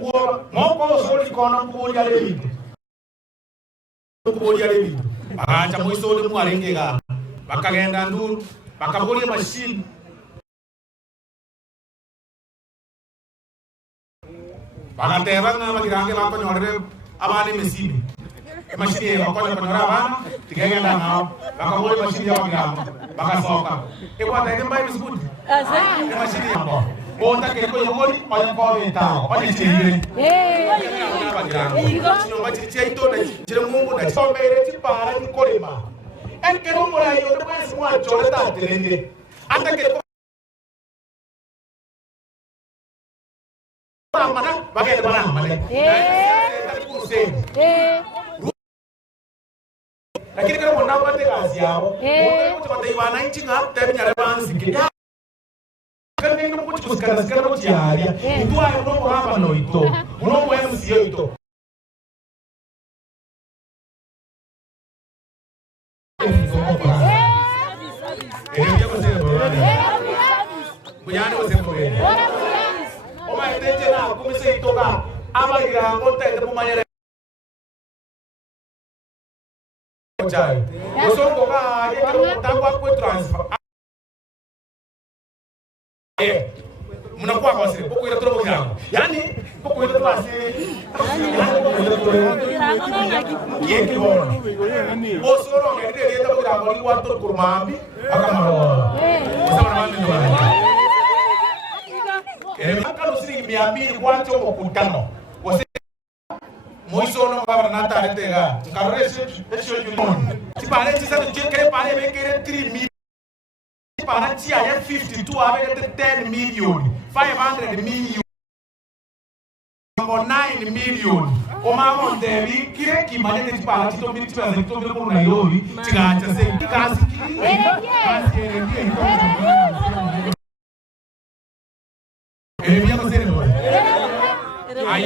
kuwa moko soli kona kuja lebi bakacha moisole mwarengega bakagenda nduru bakabulya machine bagateba n'abagirange bakonyorere abana emesibi emashini bakonyora abana tigegenda nao bakabulya machine y'abagirango bagasoka ekwata emba ebisikuti emashini yabo Bota que foi mori olha comentar olha tire não vai tirar toda tira mungu na somere ti para ni kolema en que no mora yo depois uma choreta telende anda que mana bagai barang mana lakini kama unapata kazi yao wote wana nchi ngapa tena banzi Kani no muito os caras que não diária, e tu aí não morava noito, não é no cioito. Ele ia fazer Bunhane você foi. O mais tem lá, comecei a tocar, a magra, ontem de maneira. Eu sou tocar, eu quero botar com transfer. Mnakuwa kwa siri poko ile trobo yangu yani poko ile trobo siri yeki bona bosoro ngende ile trobo yangu ni watu kurmambi akamaro sawa na mimi ndio kama siri miambili kwanza mkutano wase moiso no baba na taretega karese esho yuni tipare tisa kere pare bekere 3 para tia ya 52 avec 10 million 500 million 9 million o mama devi kire ki mane de para ti to mi ti para to mi ko na yobi ti ga cha se kasi ki kasi